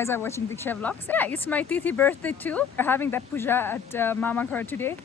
guys are watching Dikshya vlogs. Yeah, it's my Tithi birthday too. We're having that puja at Mamaghar today.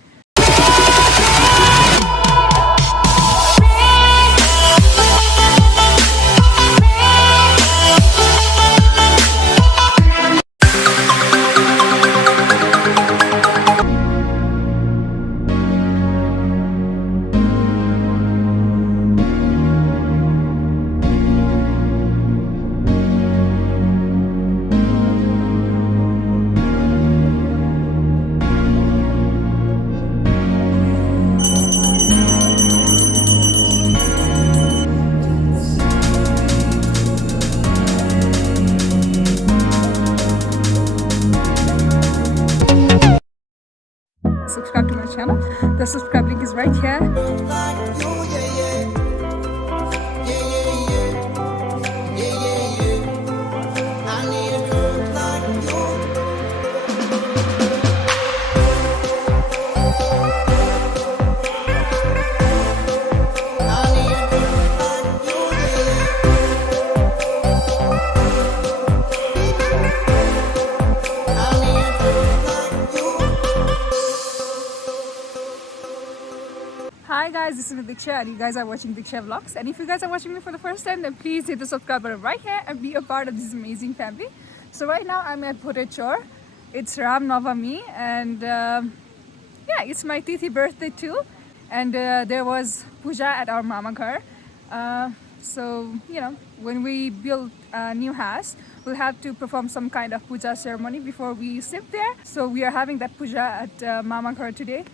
Subscribe to my channel. The subscribe link is right here. Hi guys, this is Dikshya and you guys are watching Dikshya vlogs. And if you guys are watching me for the first time, then please hit the subscribe button right here and be a part of this amazing family. So right now I'm at Bhotechaur. It's Ram Navami and yeah, it's my Tithi birthday too. And there was puja at our Mamaghar. So you know, when we build a new house, we'll have to perform some kind of puja ceremony before we sit there. So we are having that puja at Mamaghar today.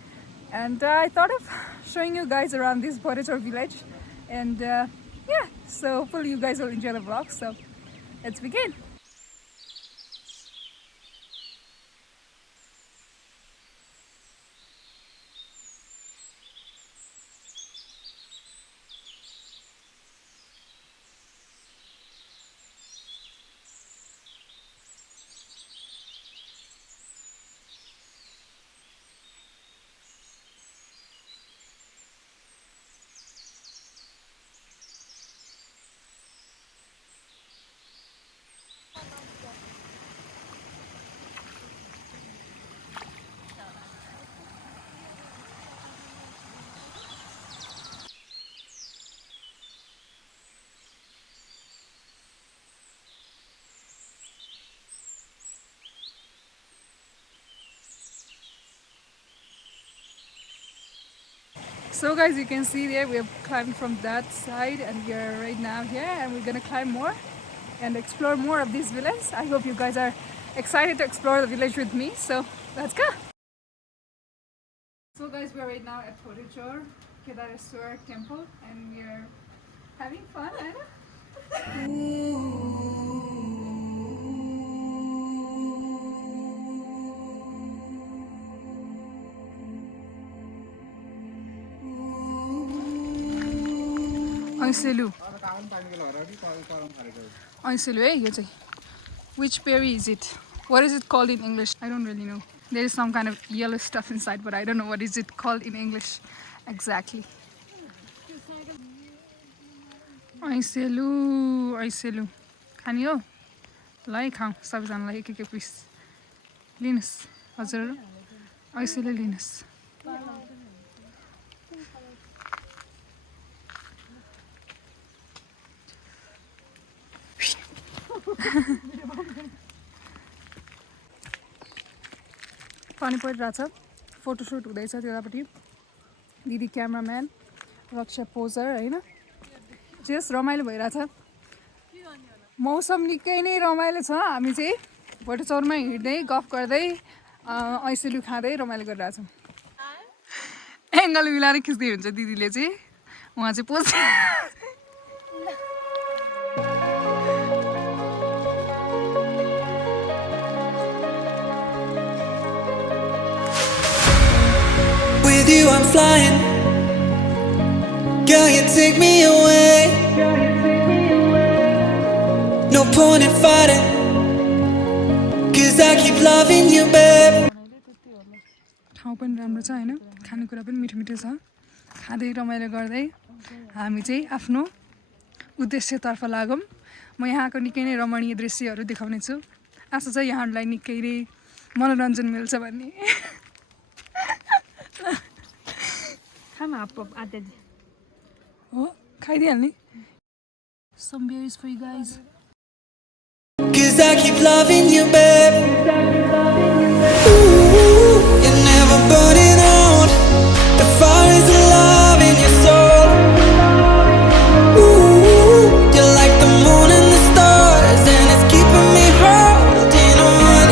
And I thought of showing you guys around this Bhotechaur village. And yeah, so hopefully you guys will enjoy the vlog. So let's begin. So guys, you can see there we have climbed from that side and we are right now here and we're gonna climb more and explore more of this village. I hope you guys are excited to explore the village with me, so let's go. So guys, we're right now at Bhotechaur temple and we are having fun, Which berry is it? What is it called in English? I don't really know. There is some kind of yellow stuff inside, but I don't know what is it called in English exactly. Aiselu. Khani ho? Lai khau. Sabaijanलाई एक पिस लिनुस् हजुर aiselu लिनुस्. पानी परिरहेछ photoshoot हुँदैछ त्यतापट्टि दिदी cameraman रक्षा पोजर हैन जस रमाइलो भइरहेछ मौसम निकै नै रमाइलो छ हामी चाहिँ भोटेचौरमा हिँड्दै गफ गर्दै ऐसेलु खाँदै रमाइलो गरिरहेछौँ एंगल मिलाएर खिच्दै हुन्छ दिदीले चाहिँ उहाँ चाहिँ pose With you I'm flying, girl you take me away. No point in fighting, 'cause I keep loving you babe. ठाउँ पनि राम्रो छ हैन खानेकुरा पनि मिठो मिठो छ खाँदै रमाइलो गर्दै हामी चाहिँ आफ्नो उद्देश्यतर्फ लागौँ म यहाँको निकै नै रमणीय दृश्यहरू देखाउने छु आशा छ यहाँहरूलाई निकै नै मनोरञ्जन मिल्छ भन्ने हो खाइदिइहाल्ने some berries for you guys 'Cause I keep loving you, babe. Ooh, you're never burning out. The fire is alive in your soul. Ooh, you're like the moon and the stars, and it's keeping me holding on.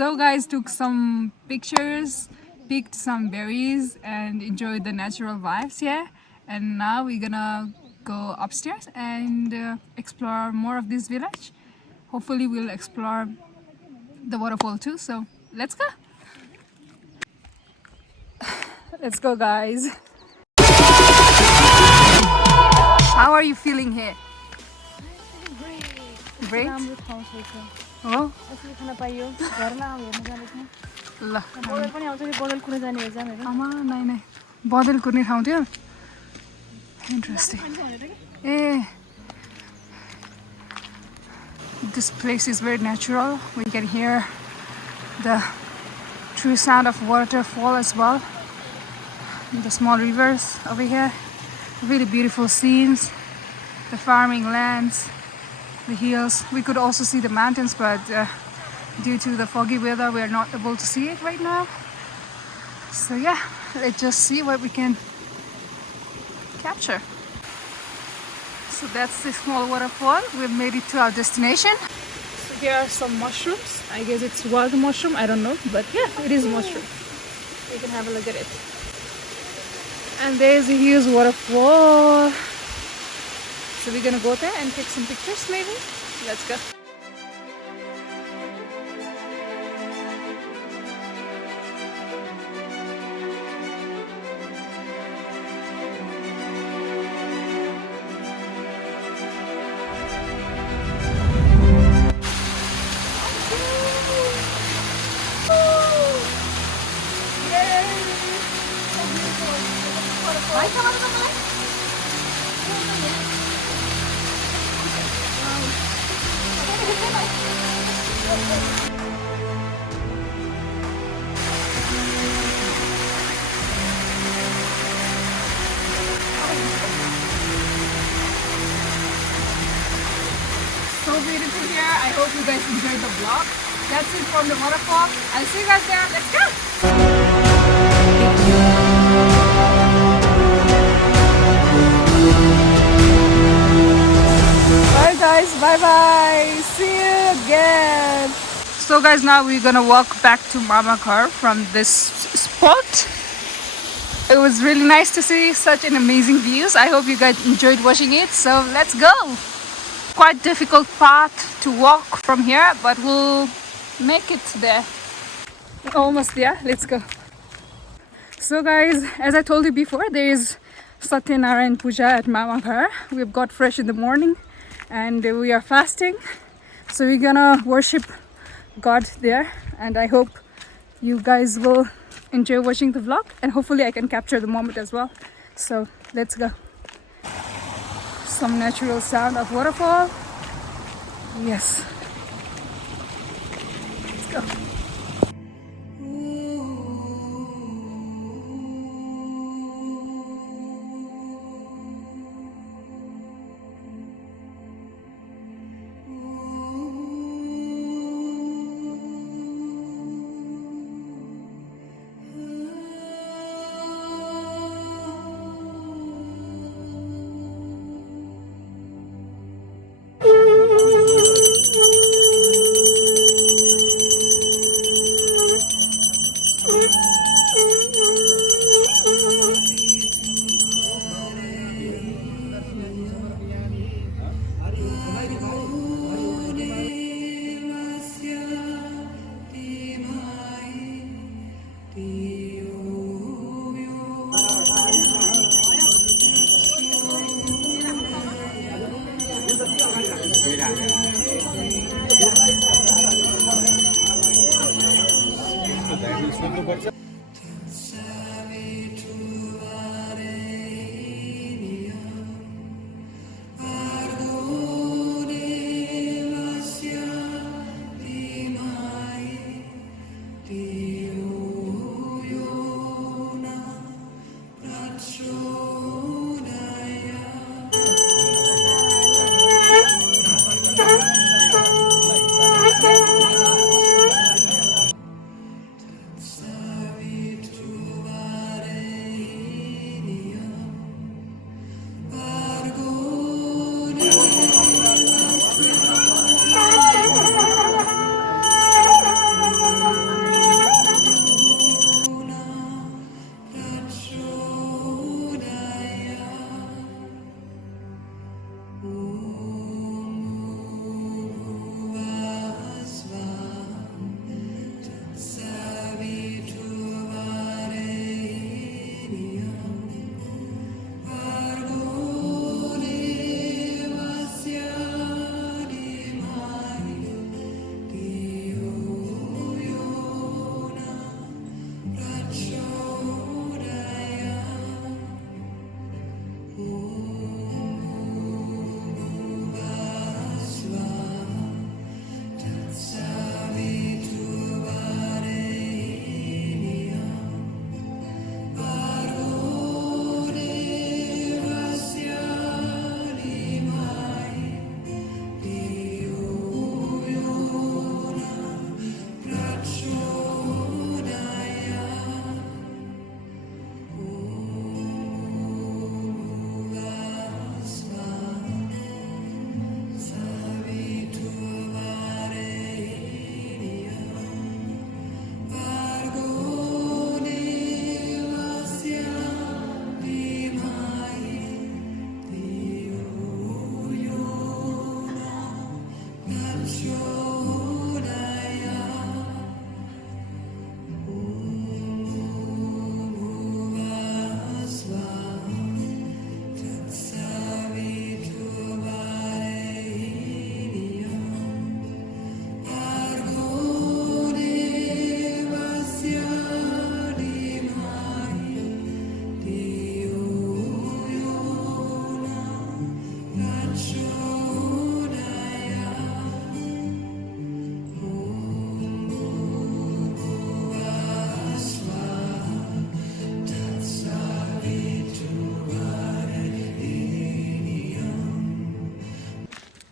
so guys took some pictures, picked some berries and enjoyed the natural vibes here, and now we're gonna go upstairs and explore more of this village. Hopefully we'll explore the waterfall too, so let's go. Let's go guys. How are you feeling here? Great. Oh ल आमा नाइ नाइ बदल कुर्ने ठाउँ थियो interesting A this place is very natural. We can hear the true sound of waterfall as well. The small rivers over here, really beautiful scenes, the farming lands, the hills. We could also see the mountains, but due to the foggy weather we are not able to see it right now. So yeah, let's just see what we can capture. So that's the small waterfall. We've made it to our destination. So here are some mushrooms. I guess it's wild mushroom, I don't know, but yeah, it is mushroom. You can have a look at it. And there's a huge waterfall. So we're gonna go there and take some pictures maybe. Let's go. So beautiful here. I hope you guys enjoyed the vlog. That's it from the waterfall. I'll see you guys there. Let's go. Bye guys. Bye bye. See you again. So guys, now we're gonna walk back to Mamaghar from this spot. It was really nice to see such an amazing views. I hope you guys enjoyed watching it. So let's go. Quite difficult path to walk from here, but we'll make it there. Almost there. Let's go. So guys, as I told you before, there is Stayanarayan Puja at Mamaghar. We've got fresh in the morning and we are fasting. So we're gonna worship God there, and I hope you guys will enjoy watching the vlog, and hopefully I can capture the moment as well. So let's go. Some natural sound of waterfall. Yes. Let's go.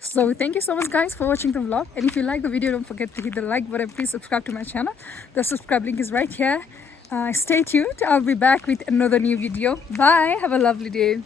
So thank you so much guys for watching the vlog, and if you like the video, don't forget to hit the like button. Please subscribe to my channel. The subscribe link is right here. Stay tuned. I'll be back with another new video. Bye. Have a lovely day.